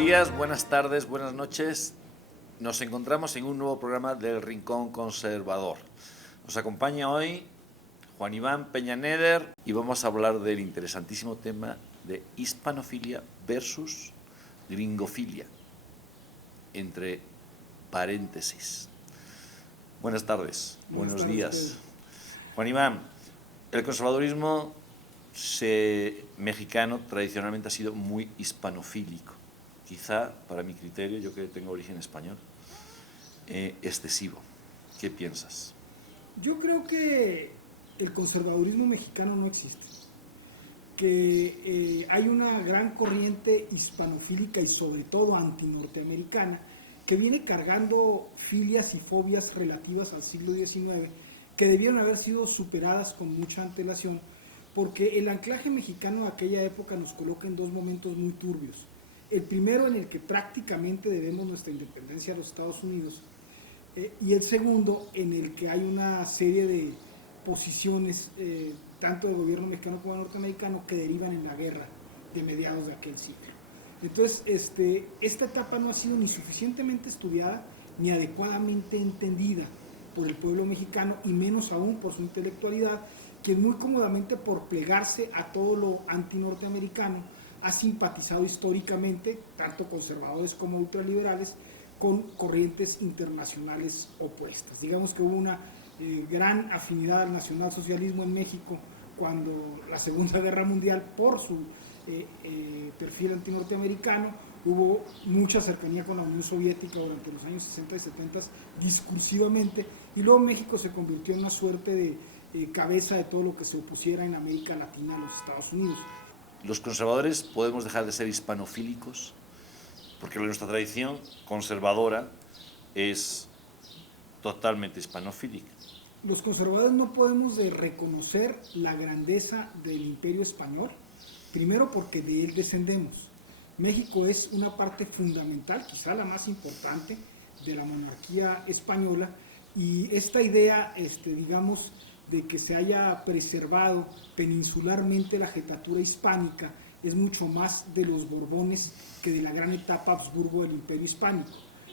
días, buenas tardes, buenas noches. Nos encontramos en un nuevo programa del Rincón Conservador. Nos acompaña hoy Juan Iván Peñaneder y vamos a hablar del interesantísimo tema de hispanofilia versus gringofilia, entre paréntesis. Buenas tardes, buenos días. Juan Iván, el conservadurismo mexicano tradicionalmente ha sido muy hispanofílico. Quizá, para mi criterio, yo que tengo origen español, excesivo. ¿Qué piensas? Yo creo que el conservadurismo mexicano no existe, que hay una gran corriente hispanofílica y sobre todo antinorteamericana que viene cargando filias y fobias relativas al siglo XIX que debieron haber sido superadas con mucha antelación, porque el anclaje mexicano de aquella época nos coloca en dos momentos muy turbios. El primero, en el que prácticamente debemos nuestra independencia a los Estados Unidos, y el segundo, en el que hay una serie de posiciones, tanto del gobierno mexicano como norteamericano, que derivan en la guerra de mediados de aquel siglo. Entonces, esta etapa no ha sido ni suficientemente estudiada ni adecuadamente entendida por el pueblo mexicano, y menos aún por su intelectualidad, que muy cómodamente, por plegarse a todo lo antinorteamericano, ha simpatizado históricamente, tanto conservadores como ultraliberales, con corrientes internacionales opuestas. Digamos que hubo una gran afinidad al nacionalsocialismo en México cuando la Segunda Guerra Mundial, por su perfil antinorteamericano, hubo mucha cercanía con la Unión Soviética durante los años 60 y 70 discursivamente, y luego México se convirtió en una suerte de cabeza de todo lo que se opusiera en América Latina a los Estados Unidos. ¿Los conservadores podemos dejar de ser hispanofílicos? Porque nuestra tradición conservadora es totalmente hispanofílica. Los conservadores no podemos reconocer la grandeza del Imperio Español, primero porque de él descendemos. México es una parte fundamental, quizá la más importante, de la monarquía española, y esta idea, digamos, de que se haya preservado peninsularmente la jetatura hispánica es mucho más de los Borbones que de la gran etapa Habsburgo del Imperio Hispánico.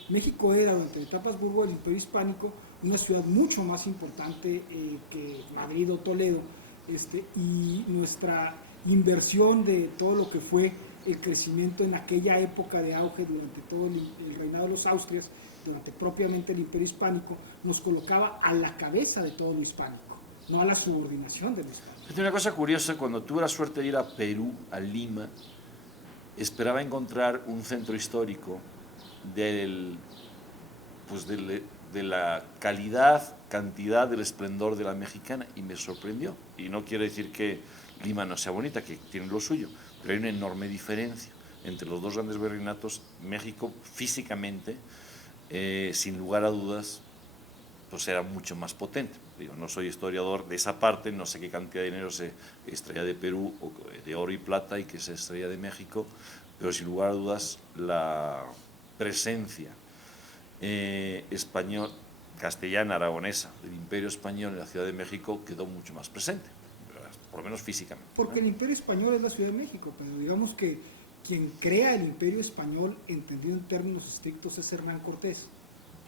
México era, durante la etapa Habsburgo del Imperio Hispánico, una ciudad mucho más importante que Madrid o Toledo, y nuestra inversión de todo lo que fue el crecimiento en aquella época de auge durante todo el reinado de los Austrias, durante propiamente el Imperio Hispánico, nos colocaba a la cabeza de todo lo hispánico, no a la subordinación de lo hispánico. Es una cosa curiosa, cuando tuve la suerte de ir a Perú, a Lima, esperaba encontrar un centro histórico de la calidad, cantidad, del esplendor de la mexicana, y me sorprendió. Y no quiere decir que Lima no sea bonita, que tiene lo suyo, pero hay una enorme diferencia entre los dos grandes virreinatos. México físicamente, sin lugar a dudas, pues era mucho más potente. Digo, no soy historiador de esa parte, no sé qué cantidad de dinero se extraía de Perú, o de oro y plata, y que se extraía de México, pero sin lugar a dudas la presencia español, castellana, aragonesa, del Imperio Español en la Ciudad de México quedó mucho más presente, por lo menos físicamente. Porque el Imperio Español es la Ciudad de México, pero digamos que quien crea el Imperio Español, entendido en términos estrictos, es Hernán Cortés.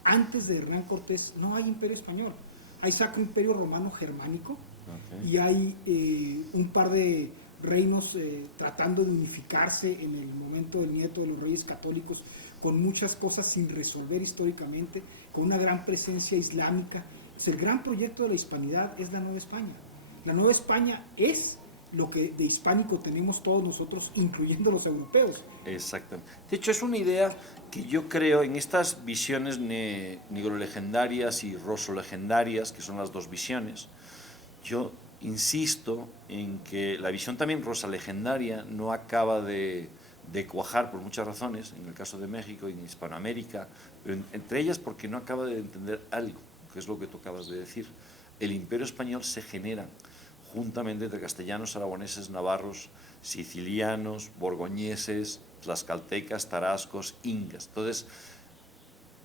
Antes de Hernán Cortés no hay Imperio Español. Hay Sacro Imperio Romano Germánico, y hay un par de reinos tratando de unificarse en el momento del nieto de los reyes católicos, con muchas cosas sin resolver históricamente, con una gran presencia islámica. Entonces, el gran proyecto de la hispanidad es la Nueva España. La Nueva España es lo que de hispánico tenemos todos nosotros, incluyendo los europeos. Exactamente. De hecho, es una idea que yo creo en estas visiones negrolegendarias y rosolegendarias, que son las dos visiones. Yo insisto en que la visión también rosalegendaria no acaba de cuajar por muchas razones, en el caso de México y en Hispanoamérica, pero entre ellas porque no acaba de entender algo, que es lo que tú acabas de decir. El Imperio Español se genera juntamente entre castellanos, aragoneses, navarros, sicilianos, borgoñeses, tlaxcaltecas, tarascos, incas. Entonces,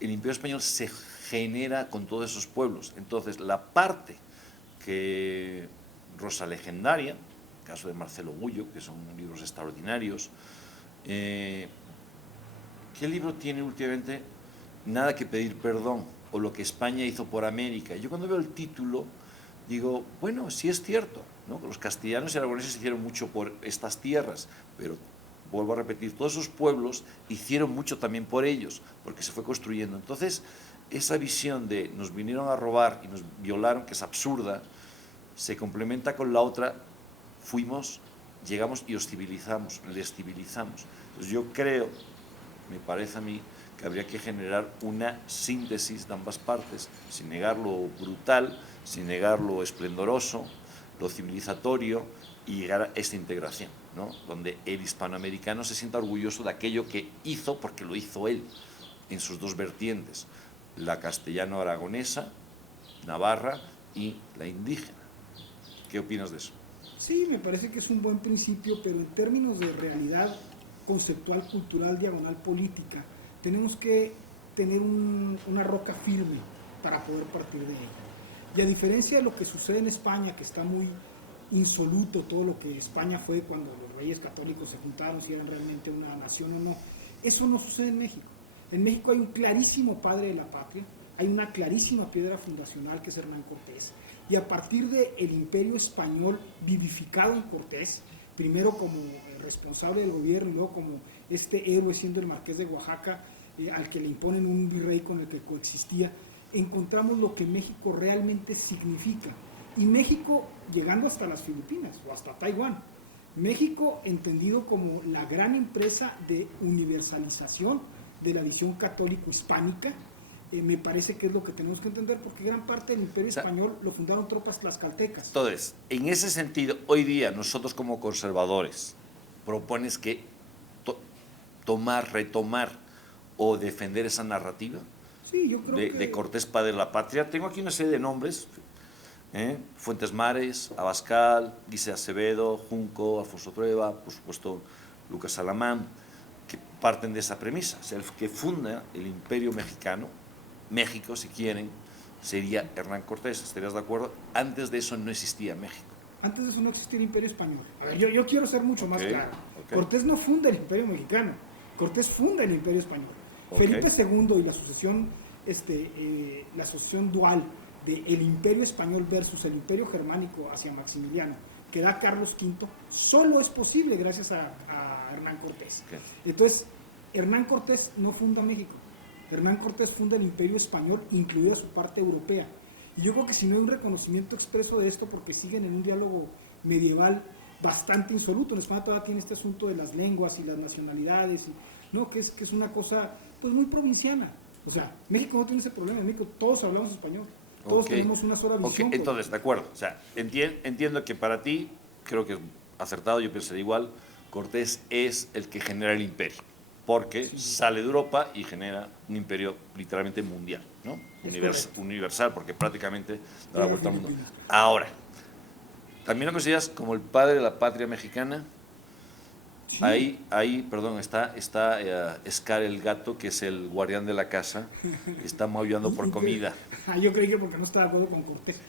el Imperio Español se genera con todos esos pueblos. Entonces, la parte que rosalegendaria, el caso de Marcelo Gullo, que son libros extraordinarios, ¿qué libro tiene últimamente Nada que pedir perdón? O lo que España hizo por América. Yo cuando veo el título digo, bueno, sí es cierto, ¿no? Los castellanos y aragoneses hicieron mucho por estas tierras, pero vuelvo a repetir, todos esos pueblos hicieron mucho también por ellos, porque se fue construyendo. Entonces, esa visión de nos vinieron a robar y nos violaron, que es absurda, se complementa con la otra, llegamos y os civilizamos, les civilizamos. Entonces yo creo, me parece a mí, que habría que generar una síntesis de ambas partes, sin negar lo brutal, sin negar lo esplendoroso, lo civilizatorio, y llegar a esta integración, ¿no? Donde el hispanoamericano se sienta orgulloso de aquello que hizo, porque lo hizo él, en sus dos vertientes, la castellano-aragonesa, navarra, y la indígena. ¿Qué opinas de eso? Sí, me parece que es un buen principio, pero en términos de realidad conceptual, cultural, diagonal, política, tenemos que tener una roca firme para poder partir de ella. Y a diferencia de lo que sucede en España, que está muy insoluto todo lo que España fue cuando los reyes católicos se juntaron, si eran realmente una nación o no, eso no sucede en México. En México hay un clarísimo padre de la patria, hay una clarísima piedra fundacional que es Hernán Cortés, y a partir del imperio español vivificado en Cortés, primero como responsable del gobierno y luego como este héroe siendo el marqués de Oaxaca, al que le imponen un virrey con el que coexistía, encontramos lo que México realmente significa. Y México llegando hasta las Filipinas o hasta Taiwán. México entendido como la gran empresa de universalización de la visión católico-hispánica, me parece que es lo que tenemos que entender, porque gran parte del imperio español lo fundaron tropas tlaxcaltecas. Entonces, en ese sentido, hoy día nosotros como conservadores propones que retomar o defender esa narrativa, sí, yo creo de Cortés, padre de la patria. Tengo aquí una serie de nombres, Fuentes Mares, Abascal, Guise Acevedo, Junco, Alfonso Trueba, por supuesto Lucas Alamán, que parten de esa premisa. O sea, el que funda el imperio mexicano, México, si quieren, sería Hernán Cortés. ¿Estarías de acuerdo? Antes de eso no existía México. Antes de eso no existía el imperio español. A ver, yo quiero ser mucho más claro. Cortés no funda el imperio mexicano, Cortés funda el imperio español. Felipe II y la asociación dual del imperio español versus el imperio germánico hacia Maximiliano, que da Carlos V, solo es posible gracias a Hernán Cortés. Entonces, Hernán Cortés no funda México. Hernán Cortés funda el imperio español, incluida su parte europea. Y yo creo que si no hay un reconocimiento expreso de esto, porque siguen en un diálogo medieval bastante insoluto, en España todavía tiene este asunto de las lenguas y las nacionalidades, ¿no? que es una cosa pues muy provinciana. O sea, México no tiene ese problema, en México todos hablamos español, todos tenemos una sola visión. Entonces, de acuerdo, o sea, entiendo que para ti, creo que es acertado, yo pensaría igual, Cortés es el que genera el imperio, porque sale de Europa y genera un imperio literalmente mundial, ¿no? Universal, porque prácticamente da la vuelta al mundo. Ahora, ¿también lo consideras como el padre de la patria mexicana? Sí. Ahí, perdón, está Scar el gato, que es el guardián de la casa, que está maullando por comida. Yo creí que porque no estaba de acuerdo con Cortés.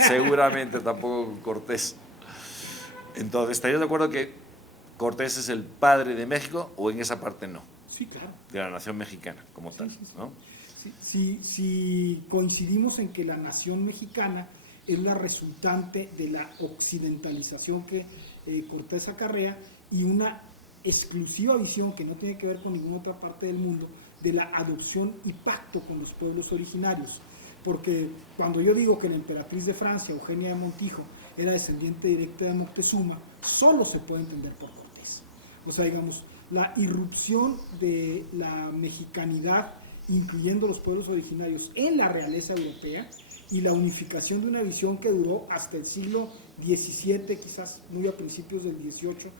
Seguramente tampoco con Cortés. Entonces, ¿estarías de acuerdo que Cortés es el padre de México o en esa parte no? Sí, claro. De la nación mexicana como tal, ¿no? Si coincidimos en que la nación mexicana es la resultante de la occidentalización que Cortés acarrea y una exclusiva visión que no tiene que ver con ninguna otra parte del mundo de la adopción y pacto con los pueblos originarios. Porque cuando yo digo que la emperatriz de Francia, Eugenia de Montijo, era descendiente directa de Moctezuma, solo se puede entender por Cortés. O sea, digamos, la irrupción de la mexicanidad, incluyendo los pueblos originarios, en la realeza europea y la unificación de una visión que duró hasta el siglo XVII, quizás muy a principios del XVIII,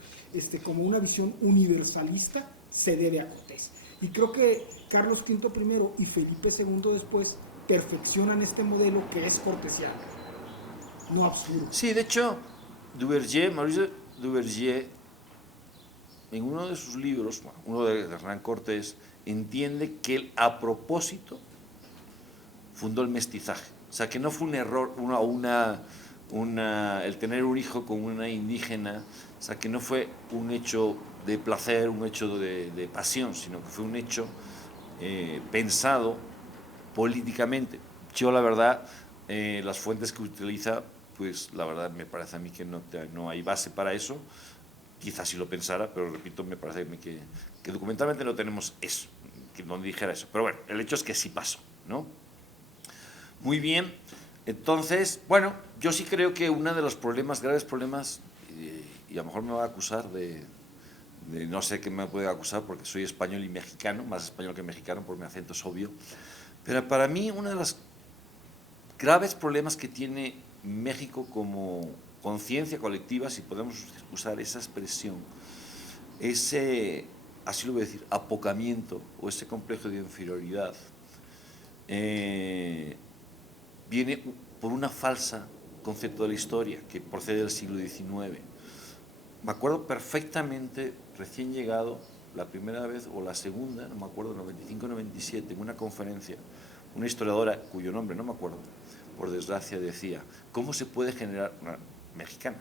como una visión universalista, se debe a Cortés. Y creo que Carlos V primero y Felipe II después perfeccionan este modelo que es cortesiano, no absurdo. Sí, de hecho, Maurice Duvergier, en uno de sus libros, uno de Hernán Cortés, entiende que él a propósito fundó el mestizaje. O sea, que no fue un error el tener un hijo con una indígena, o sea, que no fue un hecho de placer, un hecho de pasión, sino que fue un hecho pensado políticamente. Yo, la verdad, las fuentes que utiliza, pues la verdad me parece a mí que no hay base para eso. Quizás si lo pensara, pero repito, me parece a mí que documentalmente no tenemos eso, que donde dijera eso. Pero bueno, el hecho es que sí pasó, ¿no? Muy bien, entonces, bueno, yo sí creo que uno de los problemas, graves problemas, y a lo mejor me va a acusar de no sé qué me puede acusar porque soy español y mexicano, más español que mexicano por mi acento es obvio, pero para mí uno de los graves problemas que tiene México como conciencia colectiva, si podemos usar esa expresión, ese, así lo voy a decir, apocamiento o ese complejo de inferioridad, viene por una falsa concepto de la historia que procede del siglo XIX. Me acuerdo perfectamente, recién llegado, la primera vez o la segunda, no me acuerdo, 95-97, en una conferencia, una historiadora cuyo nombre no me acuerdo, por desgracia decía, ¿cómo se puede generar, una mexicana,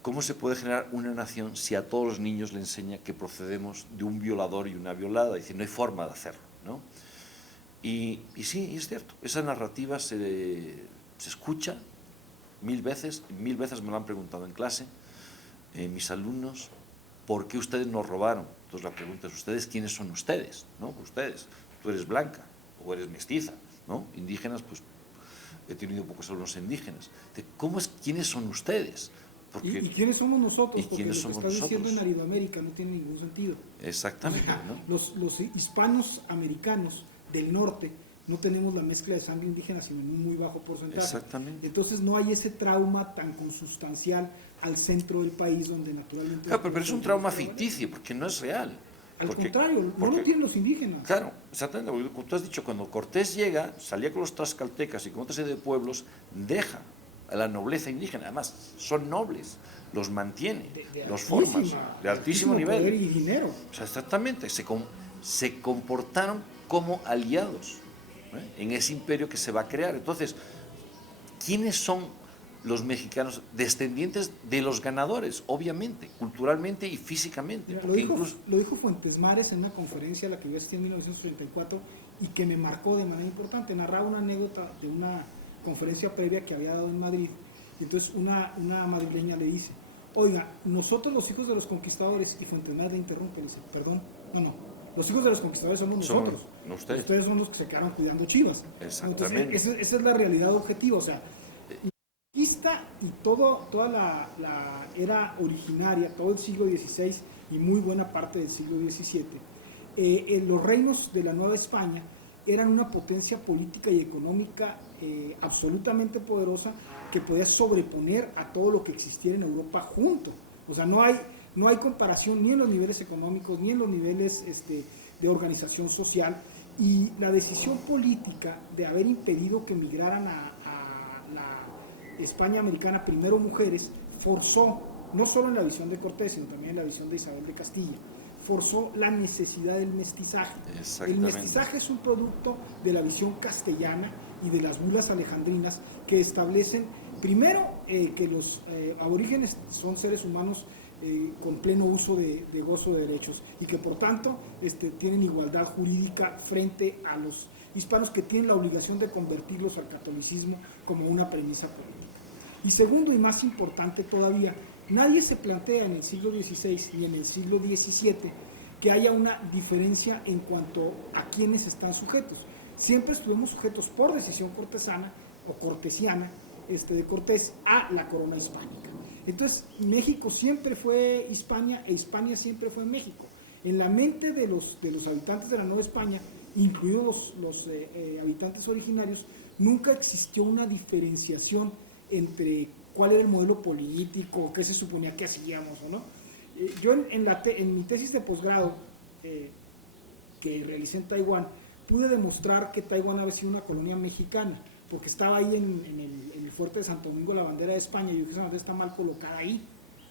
cómo se puede generar una nación si a todos los niños le enseña que procedemos de un violador y una violada? Dice, no hay forma de hacerlo, ¿no? Y sí, es cierto, esa narrativa se escucha mil veces me lo han preguntado en clase, mis alumnos, ¿por qué ustedes nos robaron? Entonces la pregunta es, ¿ustedes quiénes son ustedes? ¿No? Ustedes, tú eres blanca o eres mestiza, ¿no? Indígenas, pues he tenido pocos alumnos indígenas. ¿Quiénes son ustedes? ¿Y quiénes somos nosotros? Porque lo que somos estás nosotros? diciendo en Aridoamérica no tiene ningún sentido. Exactamente, O sea, ¿no? los hispanos americanos del norte no tenemos la mezcla de sangre indígena, sino en un muy bajo porcentaje. Exactamente. Entonces no hay ese trauma tan consustancial al centro del país donde naturalmente... Claro, pero es un trauma ficticio, porque no es real. Al contrario, no lo tienen los indígenas. Claro, exactamente, como tú has dicho, cuando Cortés llega, salía con los tlaxcaltecas y con otra serie de pueblos, deja a la nobleza indígena, además son nobles, los mantiene, los forma, de altísimo nivel. Poder y dinero. O sea, exactamente, se comportaron como aliados, en ese imperio que se va a crear. Entonces, ¿quiénes son los mexicanos? Descendientes de los ganadores, obviamente, culturalmente y físicamente. Mira, lo dijo Fuentes Mares en una conferencia a la que yo asistí en 1934 y que me marcó de manera importante. Narraba una anécdota de una conferencia previa que había dado en Madrid. Entonces una madrileña le dice, oiga, nosotros los hijos de los conquistadores, y Fuentes Mares le interrumpe, le dice, perdón, no, los hijos de los conquistadores somos nosotros. Ustedes son los que se quedaron cuidando chivas. Exactamente. Entonces, esa es la realidad objetiva, o sea, y toda la era originaria, todo el siglo XVI y muy buena parte del siglo XVII, los reinos de la Nueva España eran una potencia política y económica absolutamente poderosa que podía sobreponer a todo lo que existiera en Europa junto. O sea, no hay comparación ni en los niveles económicos ni en los niveles de organización social, y la decisión política de haber impedido que migraran a la España americana, primero mujeres, forzó, no solo en la visión de Cortés, sino también en la visión de Isabel de Castilla, forzó la necesidad del mestizaje. El mestizaje es un producto de la visión castellana y de las bulas alejandrinas que establecen, primero, que los aborígenes son seres humanos con pleno uso de gozo de derechos y que por tanto tienen igualdad jurídica frente a los hispanos, que tienen la obligación de convertirlos al catolicismo como una premisa política. Y segundo y más importante todavía, nadie se plantea en el siglo XVI ni en el siglo XVII que haya una diferencia en cuanto a quiénes están sujetos. Siempre estuvimos sujetos por decisión cortesana o cortesiana de Cortés a la corona hispánica. Entonces, México siempre fue Hispania e Hispania siempre fue México. En la mente de los habitantes de la Nueva España, incluidos los habitantes originarios, nunca existió una diferenciación entre cuál era el modelo político, qué se suponía que hacíamos o no. Yo en mi tesis de posgrado que realicé en Taiwán, pude demostrar que Taiwán había sido una colonia mexicana, porque estaba ahí en el fuerte de Santo Domingo la bandera de España, y yo dije, esa bandera está mal colocada ahí.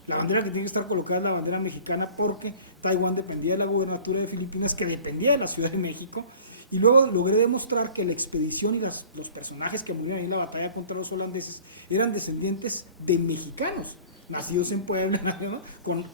La bandera que tiene que estar colocada es la bandera mexicana, porque Taiwán dependía de la gobernatura de Filipinas, que dependía de la Ciudad de México. Y luego logré demostrar que la expedición y los personajes que murieron ahí en la batalla contra los holandeses eran descendientes de mexicanos. nacidos en Puebla, ¿no?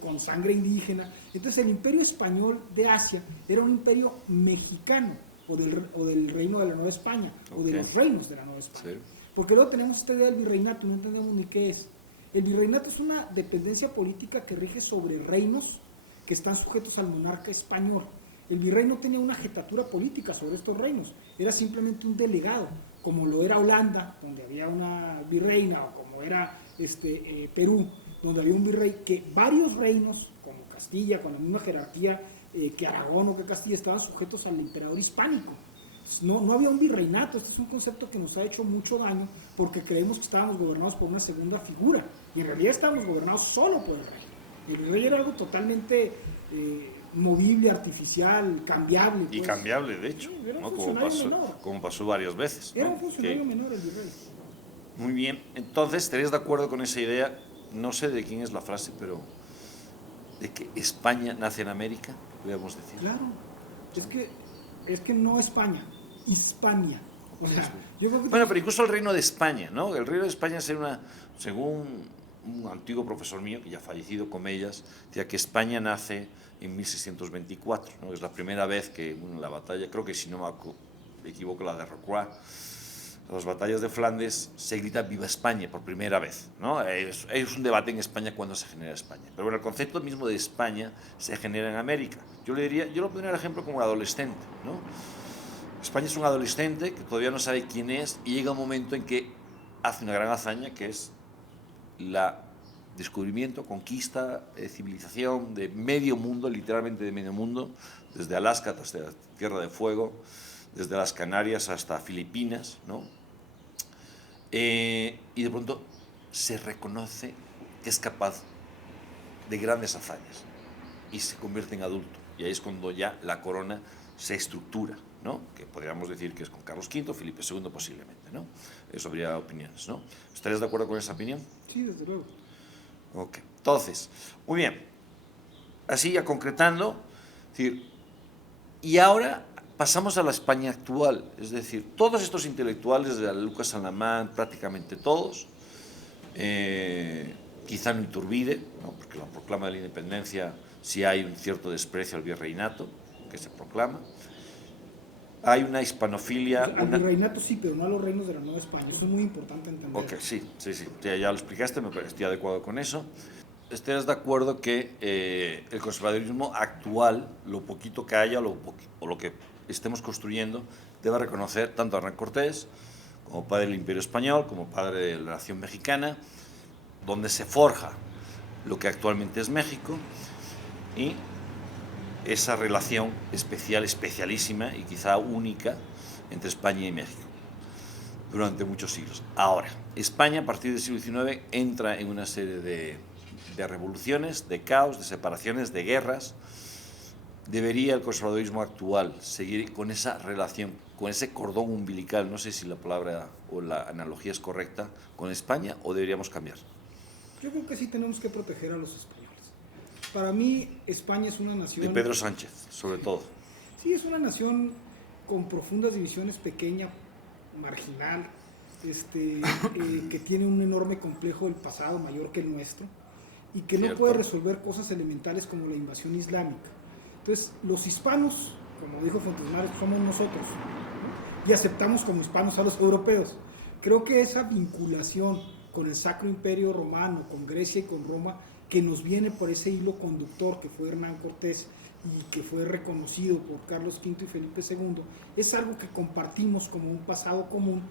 con sangre indígena. Entonces el imperio español de Asia era un imperio mexicano, o del reino de la Nueva España, o de los reinos de la Nueva España. Sí. Porque luego tenemos esta idea del virreinato y no entendemos ni qué es. El virreinato es una dependencia política que rige sobre reinos que están sujetos al monarca español. El virrey no tenía una jetatura política sobre estos reinos, era simplemente un delegado, como lo era Holanda, donde había una virreina, o como era Perú, donde había un virrey, que varios reinos, como Castilla, con la misma jerarquía que Aragón o que Castilla, estaban sujetos al emperador hispánico. No había un virreinato. Este es un concepto que nos ha hecho mucho daño porque creemos que estábamos gobernados por una segunda figura, y en realidad estábamos gobernados solo por el rey. El rey era algo totalmente movible, artificial, cambiable. Y cambiable, de hecho, era un ¿no? funcionario menor. Como pasó varias veces, ¿no? Era un funcionario menor el virrey. Muy bien, entonces, ¿estarías de acuerdo con esa idea? No sé de quién es la frase, pero de que España nace en América, podríamos decir. Claro, es que no España, Hispania. O sea, yo creo que bueno, pero incluso el reino de España, ¿no? El reino de España es según un antiguo profesor mío, que ya ha fallecido, Comellas, decía que España nace en 1624, ¿no? Es la primera vez que en la batalla, creo que si no me equivoco, la de Rocroi, las batallas de Flandes, se grita Viva España por primera vez, ¿no? Es un debate en España cuando se genera España. Pero bueno, el concepto mismo de España se genera en América. Yo lo pondría el ejemplo como un adolescente, ¿no? España es un adolescente que todavía no sabe quién es, y llega un momento en que hace una gran hazaña, que es la descubrimiento, conquista, civilización de medio mundo, literalmente de medio mundo, desde Alaska hasta la Tierra de Fuego, desde las Canarias hasta Filipinas, ¿no? Y de pronto se reconoce que es capaz de grandes hazañas y se convierte en adulto. Y ahí es cuando ya la corona se estructura, ¿no? Que podríamos decir que es con Carlos V, Felipe II posiblemente, ¿no? Eso habría opiniones, ¿no? ¿Estarías de acuerdo con esa opinión? Sí, desde luego. Ok, entonces, muy bien. Así ya concretando, es decir, y ahora pasamos a la España actual, es decir, todos estos intelectuales, de Lucas Alamán, prácticamente todos, quizá no Iturbide, ¿no? Porque la proclama de la independencia sí hay un cierto desprecio al virreinato que se proclama. Hay una hispanofilia. Al virreinato sí, pero no a los reinos de la Nueva España. Eso es muy importante entender. Ok, sí. Ya lo explicaste, estoy de acuerdo con eso. ¿Estás de acuerdo que el conservadurismo actual, lo poquito que haya o lo que estemos construyendo, debe reconocer tanto a Hernán Cortés como padre del Imperio Español, como padre de la nación mexicana, donde se forja lo que actualmente es México, y esa relación especialísima y quizá única entre España y México durante muchos siglos? Ahora, España a partir del siglo XIX entra en una serie de revoluciones, de caos, de separaciones, de guerras. ¿Debería el conservadurismo actual seguir con esa relación, con ese cordón umbilical, no sé si la palabra o la analogía es correcta, con España, o deberíamos cambiar? Yo creo que sí tenemos que proteger a los españoles. Para mí, España es una nación... De Pedro Sánchez, sobre todo. Sí, es una nación con profundas divisiones, pequeña, marginal, que tiene un enorme complejo del pasado mayor que el nuestro, y que no puede resolver cosas elementales como la invasión islámica. Entonces, los hispanos, como dijo Fontesmares, somos nosotros, ¿no? Y aceptamos como hispanos a los europeos. Creo que esa vinculación con el Sacro Imperio Romano, con Grecia y con Roma, que nos viene por ese hilo conductor que fue Hernán Cortés y que fue reconocido por Carlos V y Felipe II, es algo que compartimos como un pasado común,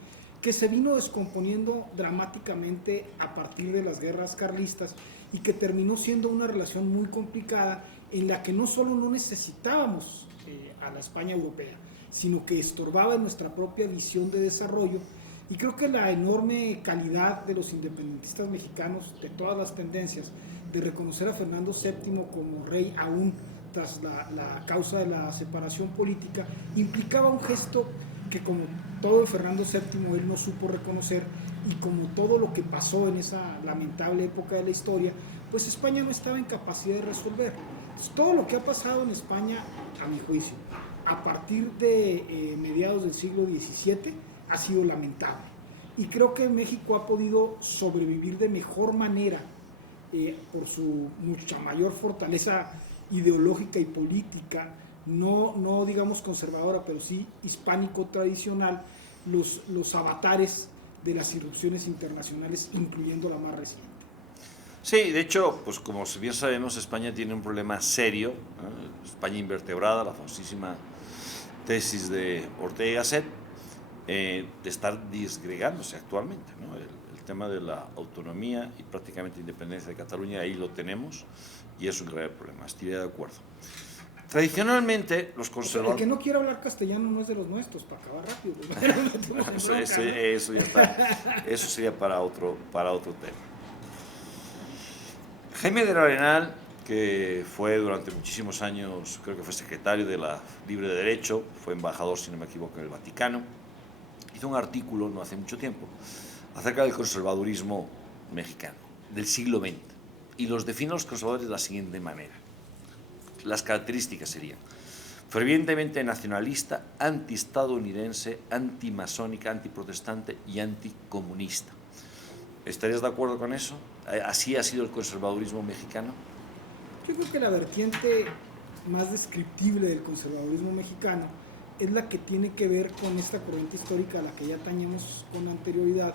que se vino descomponiendo dramáticamente a partir de las guerras carlistas, y que terminó siendo una relación muy complicada, en la que no solo no necesitábamos a la España europea, sino que estorbaba en nuestra propia visión de desarrollo. Y creo que la enorme calidad de los independentistas mexicanos, de todas las tendencias, de reconocer a Fernando VII como rey aún tras la causa de la separación política, implicaba un gesto que, como todo en Fernando VII, él no supo reconocer, y como todo lo que pasó en esa lamentable época de la historia, pues España no estaba en capacidad de resolver. Entonces, todo lo que ha pasado en España, a mi juicio, a partir de mediados del siglo XVII, ha sido lamentable. Y creo que México ha podido sobrevivir de mejor manera por su mucha mayor fortaleza ideológica y política, no digamos conservadora, pero sí hispánico tradicional, los avatares de las irrupciones internacionales, incluyendo la más reciente. Sí, de hecho, pues como bien sabemos, España tiene un problema serio, España invertebrada, la famosísima tesis de Ortega y Gasset, de estar disgregándose actualmente, ¿no? El tema de la autonomía y prácticamente independencia de Cataluña, ahí lo tenemos, y es un grave problema, estoy de acuerdo. Tradicionalmente, los conservadores... El que no quiera hablar castellano no es de los nuestros, para acabar rápido. Eso ya está, eso sería para otro tema. Jaime del Arenal, que fue durante muchísimos años, creo que fue secretario de la Libre de Derecho, fue embajador, si no me equivoco, en el Vaticano, hizo un artículo no hace mucho tiempo acerca del conservadurismo mexicano del siglo XX, y los define a los conservadores de la siguiente manera. Las características serían: fervientemente nacionalista, antiestadounidense, antimasónica, antiprotestante y anticomunista. ¿Estarías de acuerdo con eso? ¿Así ha sido el conservadurismo mexicano? Yo creo que la vertiente más descriptible del conservadurismo mexicano es la que tiene que ver con esta corriente histórica a la que ya tañemos con anterioridad,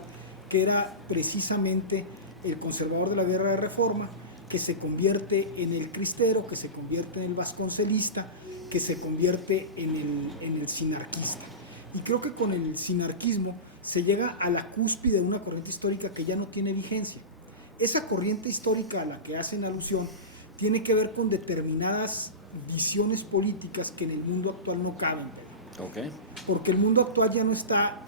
que era precisamente el conservador de la Guerra de Reforma, que se convierte en el cristero, que se convierte en el vasconcelista, que se convierte en el sinarquista. Y creo que con el sinarquismo se llega a la cúspide de una corriente histórica que ya no tiene vigencia. Esa corriente histórica a la que hacen alusión tiene que ver con determinadas visiones políticas que en el mundo actual no caben. Okay. Porque el mundo actual ya no está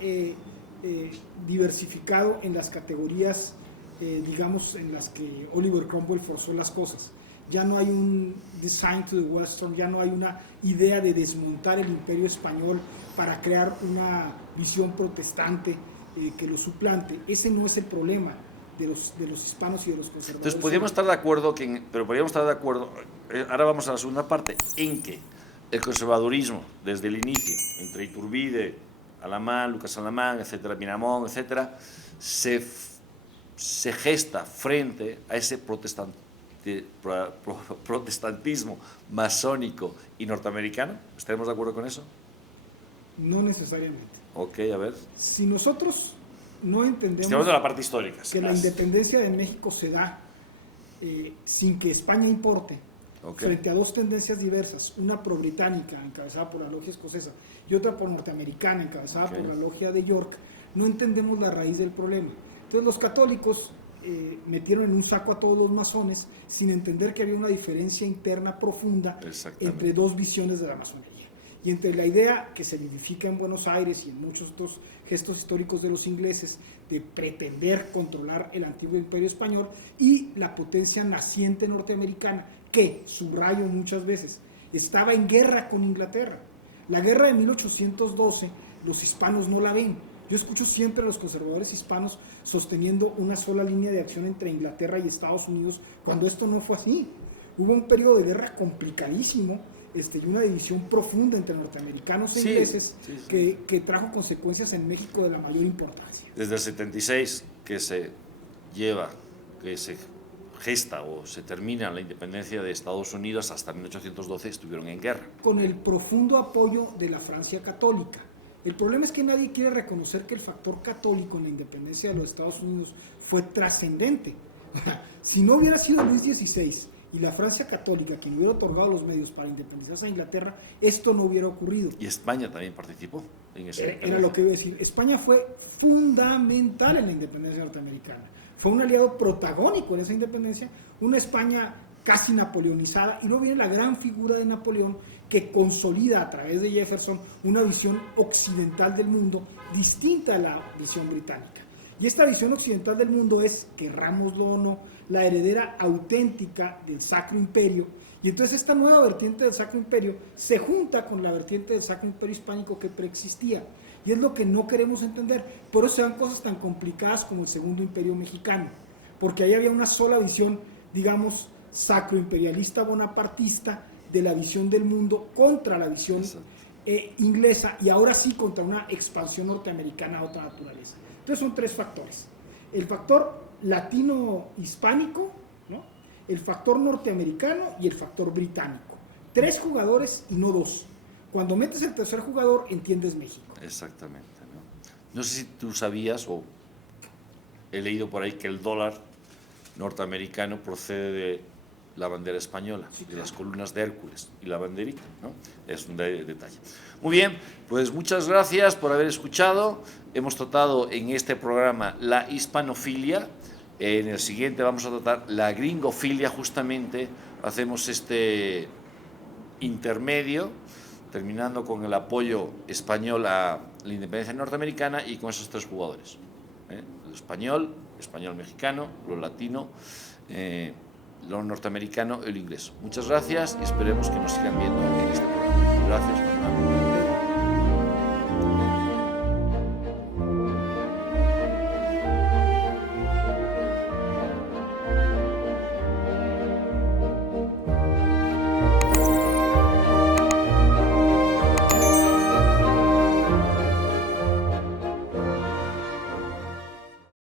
diversificado en las categorías, digamos, en las que Oliver Cromwell forzó las cosas. Ya no hay un design to the western, ya no hay una idea de desmontar el imperio español para crear una visión protestante que lo suplante. Ese no es el problema de los hispanos y de los conservadores. Entonces podríamos estar de acuerdo, pero podríamos estar de acuerdo, ahora vamos a la segunda parte, en que el conservadurismo, desde el inicio, entre Iturbide, Alamán, Lucas Alamán, etcétera, Miramón, etcétera, se gesta frente a ese protestantismo masónico y norteamericano. ¿Estaremos de acuerdo con eso? No necesariamente. Ok, a ver. Si nosotros no entendemos Estamos de la parte histórica, que la independencia de México se da sin que España importe, frente a dos tendencias diversas, una pro-británica encabezada por la logia escocesa y otra pro-norteamericana encabezada por la logia de York, no entendemos la raíz del problema. Entonces los católicos metieron en un saco a todos los masones sin entender que había una diferencia interna profunda entre dos visiones de la masonería. Y entre la idea que se vivifica en Buenos Aires y en muchos otros gestos históricos de los ingleses de pretender controlar el antiguo imperio español y la potencia naciente norteamericana que, subrayo muchas veces, estaba en guerra con Inglaterra. La guerra de 1812 los hispanos no la ven. Yo escucho siempre a los conservadores hispanos sosteniendo una sola línea de acción entre Inglaterra y Estados Unidos, cuando esto no fue así. Hubo un periodo de guerra complicadísimo y una división profunda entre norteamericanos e ingleses que trajo consecuencias en México de la mayor importancia. Desde el 76 que se gesta o se termina la independencia de Estados Unidos hasta 1812 estuvieron en guerra. Con el profundo apoyo de la Francia católica. El problema es que nadie quiere reconocer que el factor católico en la independencia de los Estados Unidos fue trascendente. Si no hubiera sido Luis XVI y la Francia católica quien hubiera otorgado los medios para independizarse a Inglaterra, esto no hubiera ocurrido. Y España también participó en esa independencia. Era lo que iba a decir. España fue fundamental en la independencia norteamericana. Fue un aliado protagónico en esa independencia, una España casi napoleonizada, y luego viene la gran figura de Napoleón que consolida a través de Jefferson una visión occidental del mundo distinta a la visión británica. Y esta visión occidental del mundo es, querrámoslo o no, la heredera auténtica del Sacro Imperio, y entonces esta nueva vertiente del Sacro Imperio se junta con la vertiente del Sacro Imperio hispánico que preexistía, y es lo que no queremos entender. Por eso se dan cosas tan complicadas como el Segundo Imperio Mexicano, porque ahí había una sola visión, digamos, sacroimperialista bonapartista de la visión del mundo contra la visión inglesa, y ahora sí contra una expansión norteamericana de otra naturaleza. Entonces son tres factores: el factor latino-hispánico, ¿no?, el factor norteamericano y el factor británico. 3 jugadores y no 2. Cuando metes el tercer jugador, entiendes México. Exactamente, ¿no? No sé si tú sabías, o he leído por ahí, que el dólar norteamericano procede de la bandera española, sí, claro, de las columnas de Hércules y la banderita, ¿no? Es un detalle. Muy bien, pues muchas gracias por haber escuchado. Hemos tratado en este programa la hispanofilia. En el siguiente vamos a tratar la gringofilia, justamente. Hacemos este intermedio, terminando con el apoyo español a la independencia norteamericana y con esos 3 jugadores. El español, español-mexicano, lo latino, lo norteamericano y lo inglés. Muchas gracias y esperemos que nos sigan viendo en este programa. Gracias, Juan Manuel.